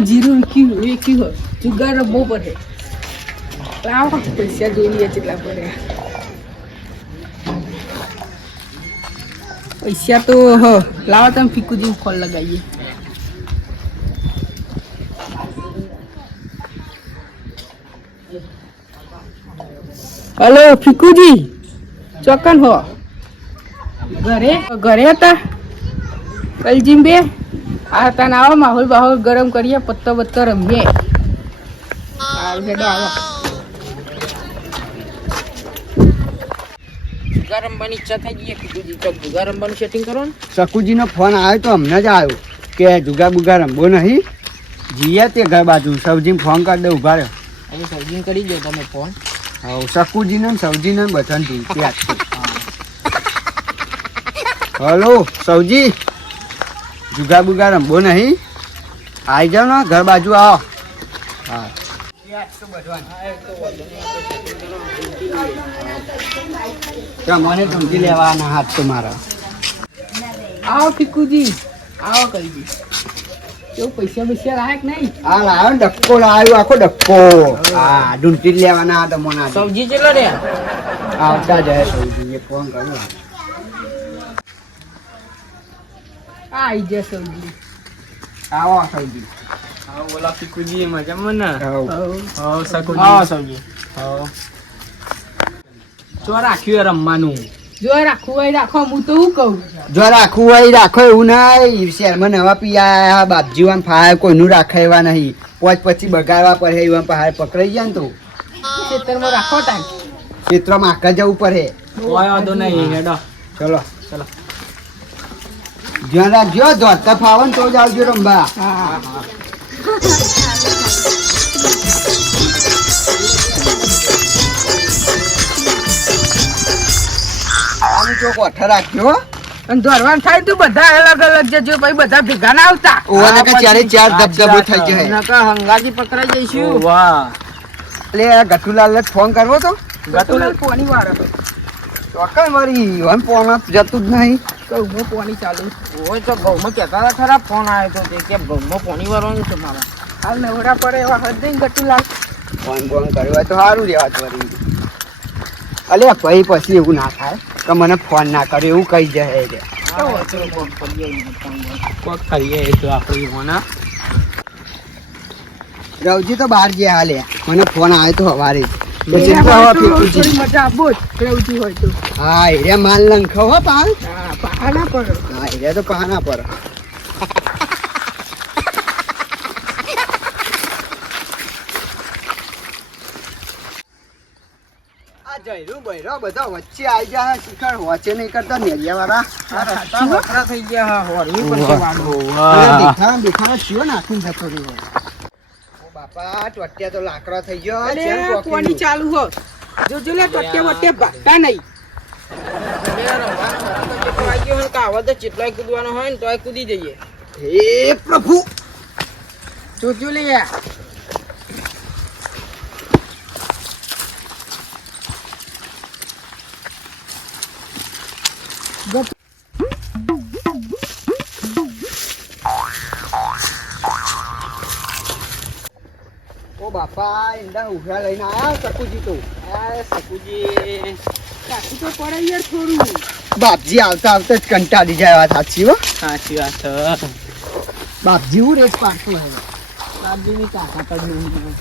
જીરું વેચ્યું વેચ્યું હોય જુગારો બહુ પડે. પૈસા જોઈ કેટલા પડે. પૈસા તો, હ, લાવો તમે ફીકું જેવું ફળ લગાવીએ. હલો, ફીકુજી ચોકન હો. ઘરે? ઘરે હતા? કલજીમ બે? આ તને આવો માહોલ બાહોલ ગરમ કરીએ પત્તો બત્તો રમીએ. હાલ આવો. ગરમ બની ઈચ્છા થઈ ગઈ ફીકુજી ચોક ગરમ બનું સેટિંગ કરો ને. શકુજીનો ફોન આવ્યો તો હમણાં જ આવ્યો કે જુગા બુગા રમવો નહીં? જીયા તે ઘર બાજુ. સૌજીને ફોન કરી દે ઊભા રહ્યો અહીં કરી દો તમે ફોન. હવ શકુજીને ને સૌજીને ને બધાને આપશે સૌજી. જુગા બુગા રમવો નહીં. આવી જાઓ ને ઘર બાજુ આવો. હા. તો મને ધમકી લેવાના હાથ તો મારા. આવો ફીકુજી આવો કરી દી કેવું પૈસા પૈસા લાયક નહીં. આ લાવ્યો ડક્કો લાવ્યો આખો ડક્કો. હા જ લેવાના હતા મોના સબ્જી ચેલો રે આવતા જાય સૌજીએ ફોન કર્યો. આઈ જાય સબ્જી આવો સૌજી. હા બોલા ફીકુજી મજામાં ને. હા સકુજી આવો. સબ્જી હા ચો રાખ્યું એ રમવાનું. જો રાખવું હોય રાખો હું તો શું કહું? જો રાખવું હોય રાખો એવું નહીં. શહેરમાં નવા પીયા બાપજીવાન ફાય કોઈનું રાખે એવા નહીં. પોચ પછી બગાડવા પડે એવા પહાડ પકડાઈ જાય ને તો. ખેતરમાં રાખો ટાઈમ ક્ષેત્રમાં આખા જવું પડે. કોઈ વાંધો નહીં હેડો. ચલો. ચલો. ધ્યાન રાખજો દોડતા ફાવન તો જ આવજો રમવા. હા આનું ચોક ઓઠા રાખ્યો હો. અને દોડવાનું થાય તો બધા અલગ અલગ જજો પછી બધા ભેગા ના આવતા. ચારે ચાર ધબધબો થઈ જાય. નકર હંગાજી પકડાઈ જઈશું. વાહ. એટલે ગટુલાલ ને ફોન કરવો તો? ગટુલાલ પોણી વાળો. ચોક્કસ મારી વન જતું જ નહીં. ઘઉંમાં પાણી ચાલુ હોય તો ઘઉંમાં કહેતા હતા ખરાબ ફોન આવ્યો તો કે ઘઉંમાં પાણી વાળવાનું છે મારા. હાલ નવરા પડે એવા હદ નહીં ગતુલાલ ફોન ફોન કર્યો તો સારું રહેવા કરી અલે ભાઈ પછી એવું ના થાય. કે મને ફોન ના કર્યો એવું કહી જાય રે. કોક કરીએ એ તો આપણે હોના. રવજી તો બહાર ગયા હાલે. મને ફોન આવ્યો તો તો આપો જ રહેવતી હોય તો. હા એરે માલ લંખો હો પાલ. હા પહાડ ના પડો હા એરે તો પહાના પર. આ જયરું બૈરો બધા વચ્ચે આવી ગયા શિખર. વચ્ચે નહીં કરતા નેરિયા વાળા વખરા થઈ ગયા હા હોરવી પડશે વાળું. દેખાડા દેખાડા શિયો નાખી જતો રહ્યો. બાપા ટોટિયા તો લાકડા થઈ ગયો. અરે. ચાલુ હો? જોજો જો લે ટોટિયા વટ્યા ભાગતા નહીં. ચેટલાય કૂદવાનો હોય ને તોય કૂદી જઈએ. હે પ્રભુ! જોજો લે. યાર ઓ બાપા ઈંડા ઉભરા લઈને આવ્યા સકુજી તો. આ સકુજી કાકું તો પડે યાર થોડું. બાપજી આવતા આવતા જ કંટાળી જાય વાત સાચી હો. સાચી વાત છે. બાપજી હું રેસ પાડતો હવે બાપજીની તાકાત જ નહીં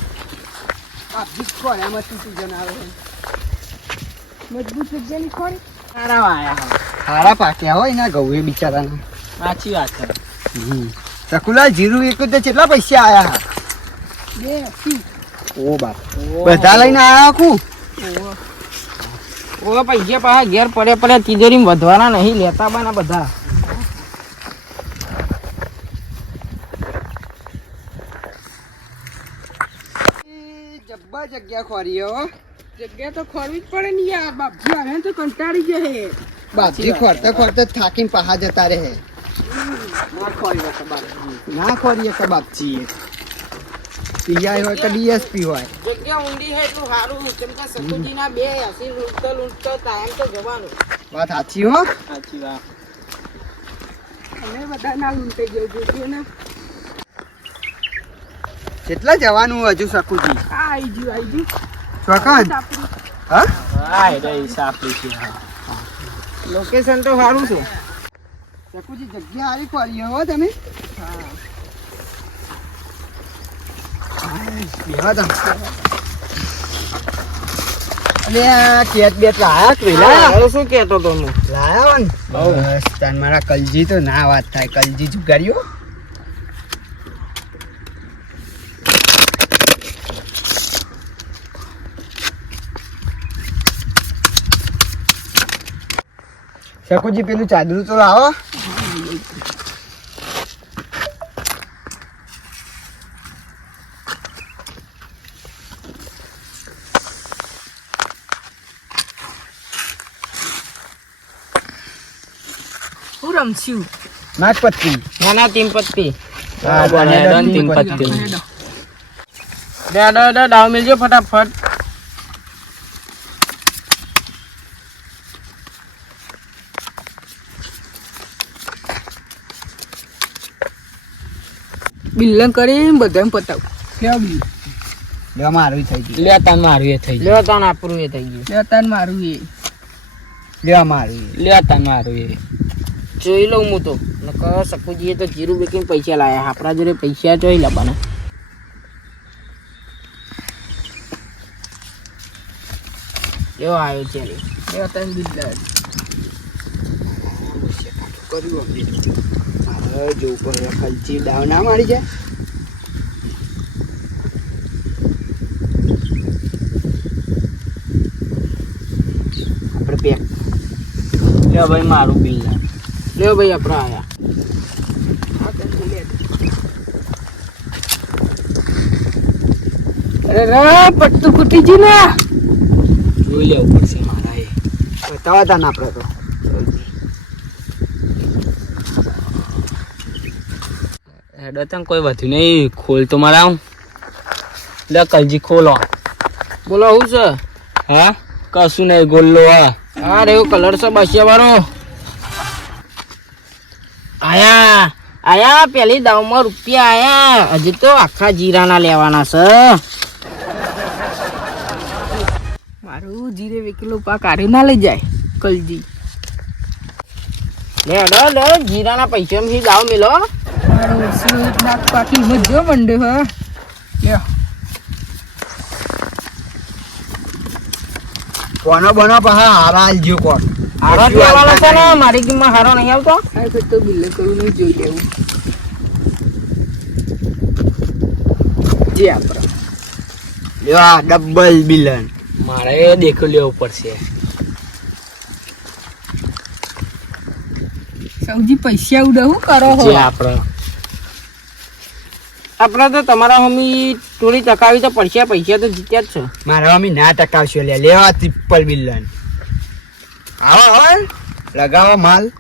બાપજી ખોળામાં તૂટી જનારો મજબૂત જગ્યાની ખોરી. સારા વાયા હારા પાક્યા હોય ને ઘઉં એ બિચારાના. સાચી વાત છે. સકુલા જીરું એક તો કેટલા પૈસા આયા? બે ઓ બાપ. બધા લઈને આયા આખું? ઓ. પૈસા પાછા ઘેર પડે પડે તિજોરીમાં વધવાના નહીં લેતા બાના બધા. જબ્બા જગ્યા ખોરી હો. જગ્યા તો ખોરવી જ પડે ને યાર. બાપજી આવે તો કંટાળી જાય હે. બાપજી ખોરતા ખોરતા જ થાકીને પહા જતા રહે. ના ખોરી બાપજી. ના ખોરીએ કે બાપજી. પીઆઈ હોય કે ડીએસપી હોય? જગ્યા ઊંડી હે એટલું સારું. કેમ કે સકુજી ના બે હસી લૂંટતો લૂંટતો ટાઈમ તો જવાનું. વાત સાચી હો? સાચી વાત. અમે બધા ના લૂંટે જવું ને? કેટલા જવાનું હજુ સકુજી આઈ ગયું આઈ ગયું. ચોકન? હા હા? એ રહી સાપડી છે હા. લોકેશન તો સારું છે. સકુજી જગ્યા હારી પડી હો તમે? હું. મારા કલજી તો ના વાત થાય. કલજી જુગાડ્યો શકુજી પેલું ચાદરું તો લાવો. હું રમશું નાગપત્રી નાના ટીમ પત્તી હા, બને બને ડન ટીમ પત્તી. પત્તી. હેડો. દે દે દે દાવ મિલજો ફટાફટ. બિલ્લન કરી બધાને પતાવ. લેવા બિલ લેવા મારું થઈ ગયું. લેવા તાન મારું એ થઈ ગયું. લેવા તાન આપણું એ. થઈ ગયું લેવા તાન મારું એ લેવા મારું લેવા તાન મારું એ. જોઈ લઉં હું તો. નકર સકુજીએ તો જીરું બેકીને પૈસા લાયા. આપણા જોડે પૈસા જોઈ લાવવાના કેવો આવ્યો છે રે? લેવા તાન બિલ્લન કર્યું મારે જોવું પડે. કલચી દાવ ના મારી જાય આપણે પેક ભાઈ, મારું બિલ લાવ. લ્યો ભાઈ આપણા આયા. અરે રા પટ્ટું ફૂટી ગયું ને જોઈ લેવું પડશે મારા એ બતાવા તા ના આપણે તો. હેડો તને કોઈ વધ્યું નહીં ખોલ તો મારા હું. લે કલજી ખોલો. બોલો હું છે? હા? કશું નહીં ગોલ્લો હા હા રેવો કલર છે બસ્યા વાળો. આયા. આયા પેલી દાવમાં રૂપિયા આયા. હજી તો આખા જીરાના લેવાના છે. મારું જીરે વેકેલો પાક કાઢી ના લઈ જાય કલજી. લે લે લે જીરાના પૈસામાંથી દાવ મિલો. મારો ઓછું નાક પાકી મજો મંડે હા. લે. કોનો બનો પહા હારા આલજો કોણ. હારો છે ને મારી કિંમત હારો નહીં આવતો. આ વખત તો બિલ્લન કરવું નહીં જોઈ લેવું જે આપણે લ્યો ડબલ બિલન. મારે દેખો લેવો પડશે. સૌજી પૈસા ઉડાવું કરો હો? જે આપણે આપણે તો તમારા મમ્મી થોડી ટકાવી તો પડશે પૈસા તો જીત્યા જ છે. મારા મમ્મી ના ટકાવશો લે લેવા ત્રિપલ બિલન. આવો હોય લગાવો માલ.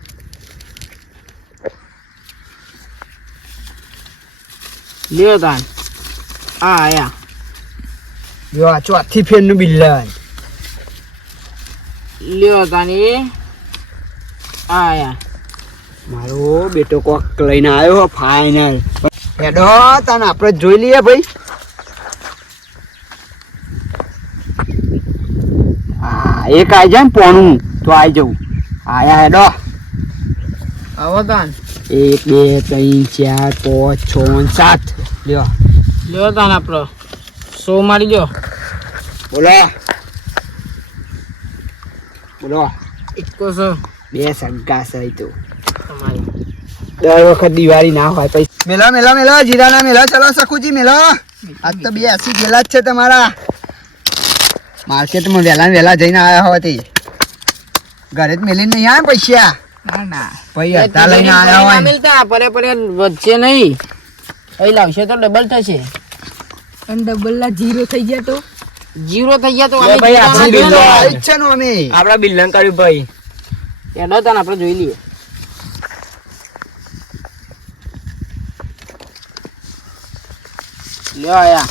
લ્યો તાન. આ આયા. લ્યો આ ચોથી ફેરનું બિલન લ્યો તાન એ. આયા. મારો બેટો કોક લઈને આવ્યો ફાઈનલ હેડો તને, આપણે જોઈ લઈએ ભાઈ. એક આવી જાય ને પોણું. તો આઈ જવું આયા હેડો આવો તાન એક બે ત્રણ ચાર પાંચ છ સાત લ્યો લ્યો તાન આપણો સો મારી જો બોલો બોલો એકસો બે સગા સહી તું દર વખત દિવાળી ના હોય પૈસા મેલા મેલા મેલા જીરાના મેલા ચલો સખુજી મેલા આજ તો બે એસી ગેલા જ છે તમારા માર્કેટમાં વહેલા વેલા વહેલા જઈને આવ્યા તે ઘરે જ મેલીને નહીં આવે પૈસા? ના ના. ભાઈ હતા લઈને આવ્યા હોય ને. મિલતા પરે પરે વધશે નહીં. અહીં લાવશે તો ડબલ થશે. અને ડબલ ના જીરો થઈ ગયા તો? જીરો થઈ ગયા તો અમે ભાઈ, જીરાના જોઈ બિલ લો. આવી જ છે ને અમે આપડા બિલ્લન કર્યું ભાઈ. એડો તાન આપણે જોઈ લઈએ. લ્યો આયા.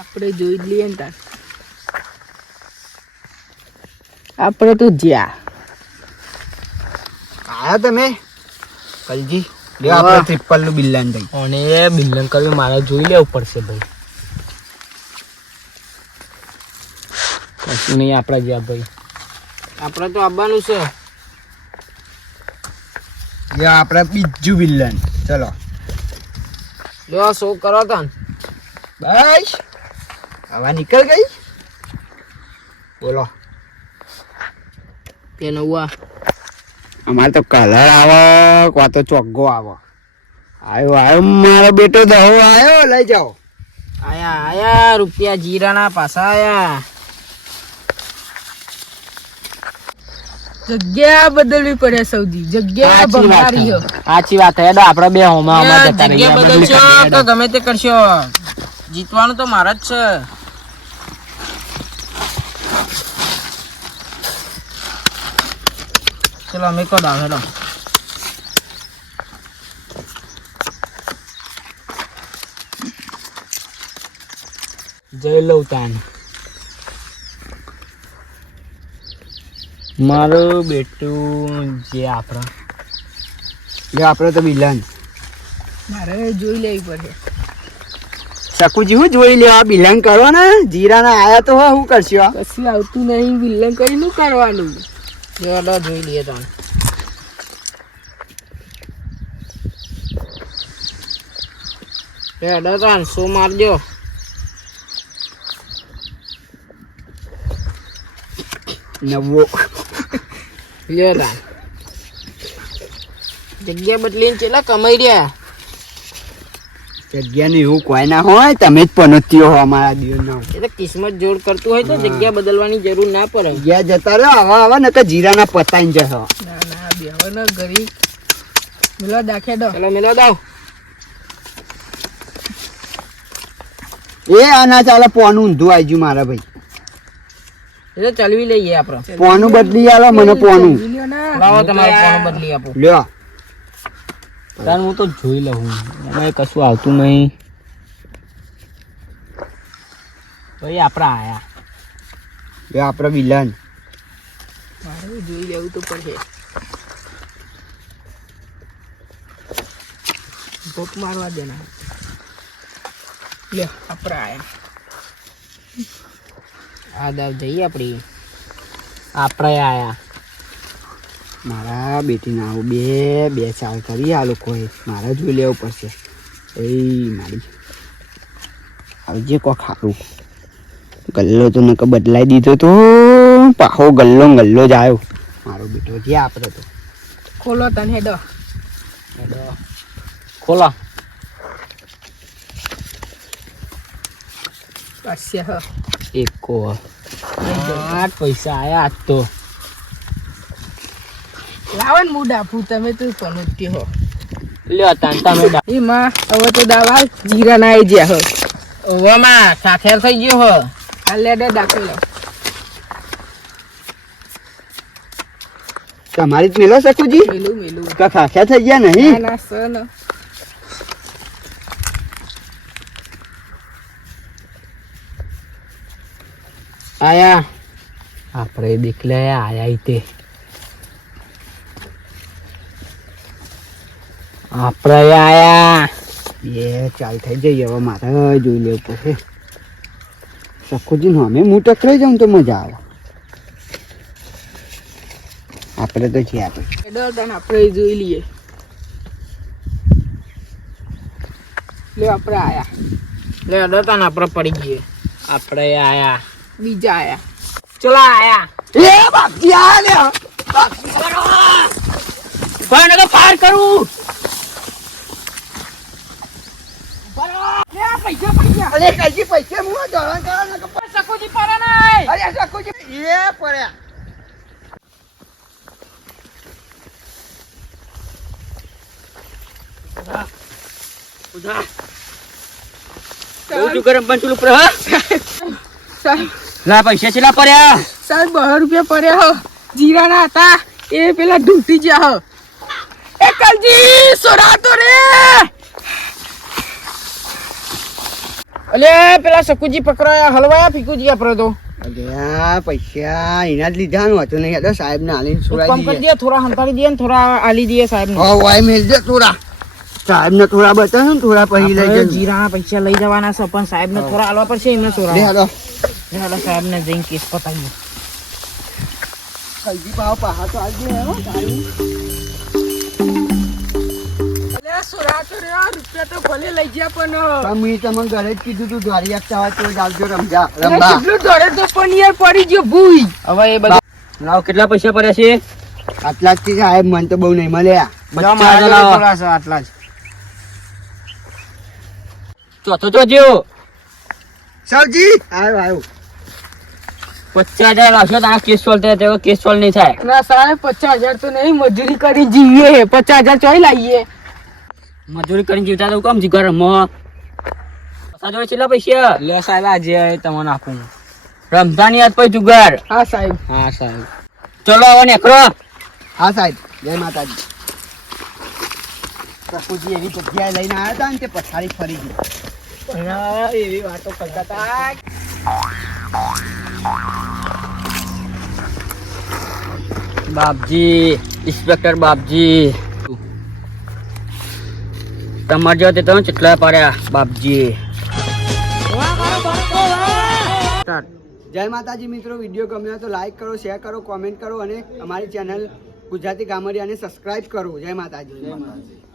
આપણે જોઈ લઈએ ને તાર. આપણે તો જ્યાં. આયા તમે? કલજી લે આપણે ટ્રિપલનું બિલ્લન ભાઈ અને એ બિલ્લન કરવી મારે જોઈ લેવું પડશે ભાઈ. કશું નહીં આપણા જ્યાં ભાઈ. આપણે તો આવવાનું છે. લ્યો આપણે બીજું બિલ્લન. ચલો. લ્યો શો કરો તન બસ. હવા નીકળ ગઈ? બોલો. કે નવા અમારે તો કલર આવે કા તો ચોગ્ગો આવે. આવ્યો આવ્યો મારો બેટો દહો આવ્યો લઈ જાઓ. આયા આયા રૂપિયા જીરાના પાછા આયા. જગ્યા બદલવી પડે સૌથી જગ્યા સાચી વાત ભંગારી હો. છે. સાચી વાત હેડો આપણે બે હોમાં જગ્યા બદલશો તો ગમે તે કરશો. જીતવાનું તો મારા જ છે. ચલો અમે કહો દાવ હેડો. જઈ લઉં તાન મારું બેટું જે આપણા. જે આપણે તો બિલાન. મારે જોઈ લેવી પડે. શકુજી હું જોઈ લેવા? બિલંગ કરવાના? જીરાના આયા તો હો શું કરશો? કશું આવતું નહીં બિલંગ કરીને કરવાનું. જો હેડો જોઈ લઈએ તમે હેડો તાન શું મારજો? નવો. લ્યો જગ્યા બદલીને ચેલા કમાઈ રહ્યા? જગ્યાનું એવું કોઈ ના હોય તમે જ પનોતીઓ હો અમારા દિવસનો એ તો કિસ્મત જોડ કરતું હોય તો જગ્યા બદલવાની જરૂર ના પડે. જગ્યા જતા રહ્યો આવા આવા ને જીરાના પતાઈ જશો ના ના બેહવાનો ગરીબ મિલો દાખે દો. ચલો મિલો દાવ. એ આના ચાલે પોનું ઊંધું આવી ગયું મારા ભાઈ. એ તો ચલવી લઈએ આપણે પોનું બદલી આલો મને પોનું. લાવો તમારે પોનું બદલી આપો. લ્યો. તાન હું તો જોઈ લઉં એમાં કશું આવતું નહીં. ભાઈ આપણા આયા. બે આપણા વિલન મારે જોઈ લેવું તો પડશે. ભોક મારવા દેના. લે આપણા આયા. આ દાવ જઈએ આપણી. આપણે આયા. મારા બેટીને આવું બે બે ચાલ કરી આ લોકોએ. મારે જોઈ લેવું પડશે. એ મારી. આવજે કો ખારું ગલ્લો તો નක બદલાઈ દીધો તો પાહો ગલ્લો ગલ્લો જ આવ્યો મારો બેટો જે આપણે તો. ખોલો તને હેડો. ખોલો. પાછે હ. એકો પૈસા આયા આજ તો. લાવો મુડા મૂડ તમે તો પનોતી હો લ્યો તાન તમે ઈ માં હવે તો દાવા જીરા ના આવી ગયા હો. હવે માં સાખેર થઈ ગયો હો. આ લેડે દાખલો તમારી જ મેલો શકુજી મેલું મેલું. કા સાખ્યા થઈ ગયા નહીં? ના સન. આયા. આપણે દીકલે આયા ઈ આપણે આયા. એ ચાલ થઈ જઈએ હવે મારે જોઈ લેવું પડશે. શકુજી નો અમે હું ટકરાઈ જાઉં તો મજા આવે. આપણે તો છે આપણે. આપણે જોઈ લઈએ. લે આપણે આયા. લે હેડો તાન આપણે પડી ગઈએ. આપણે આયા. બીજા આયા. ચલો આયા. એ બાપજી આ લ્યો. કોણ નકર ફાર કરું. અરે કઈ પૈસા હું દોડણ કરો ને કે સકોજી પારા નહીં. અરે શકુજી એ પડ્યા. તું ગરમ બંચુલ ઉપર હા. લા પૈસા છેલ્લા પડ્યા. સાહેબ બહાર રૂપિયા પડ્યા હો. જીરા ના હતા. એ પેલા ઢૂંટી ગયા હો. એ કલજી સોરાતો રે. અલે પેલા શકુજી પકડાયા હલવાયા ફીકુજી આપણે તો અરે પૈસા એના જ લીધા નું હતું નહીં સાહેબ ને હાલીને છોડાઈ દઈએ દે થોડા હંતાડી દે ને થોડા આલી દઈએ સાહેબ ને હો વાય મેલ દે થોડા. સાહેબ ને થોડા બતાવો ને થોડા પછી લઈ જજો. જીરાના પૈસા લઈ જવાના છે પણ સાહેબ ને થોડા આલવા પડશે એમને હાલો. સાહેબ ને જઈને કેસ પતાવીએ. કલજી પાવ પાહા તો આજે હો તારી. સોરા તો રહ્યા રૂપિયા તો ભલે લઈ ગયા પણ પણ મેં તમને ઘરે જ કીધું તું દ્વારી આપતા હોય તો આવજો રમજા અલ્યા, કેટલું દોડે તો પણ યાર પડી ગયો ભૂઈ. હવે એ બધા લાવ કેટલા પૈસા પડ્યા છે? આટલા જ કે સાહેબ મને તો બહુ નહીં મળ્યા આટલા જ. ચોથો ચોજો સરજી! આવ્યો આવ્યો પચાસ હજાર લાવશો તો આ કેસ સોલ્વ થાય તેવો કેસ સોલ્વ નહીં થાય. ના સાહેબ પચાસ હજાર તો નહીં મજૂરી કરી જીવીએ. પચાસ હજાર ચોઈ લાવીએ. મજૂરી કરીને જીવતા તો કેમ જીગર મો પૈસા જોડે કેટલા પૈસા? લે સાહેબ આજે તમને આપું. રમઝાન યાદ પછી જુગાર. હા સાહેબ. હા સાહેબ. ચલો હવે નેકરો હા સાહેબ. જય માતાજી. પ્રભુજી એવી જગ્યાએ લઈને આવ્યા હતા ને તે પથારી ફરી ગઈ. એવી વાતો કરતા હતા બાપજી ઇન્સ્પેક્ટર બાપજી. તમારે જો તે તમે કેટલા પડ્યા બાપજી. જય માતાજી મિત્રો વીડિયો ગમ્યો તો લાઈક કરો શેર કરો કોમેન્ટ કરો અને અમારી ચેનલ ગુજરાતી ગામડિયાને સબસ્ક્રાઇબ કરો. જય માતાજી. જય માતાજી.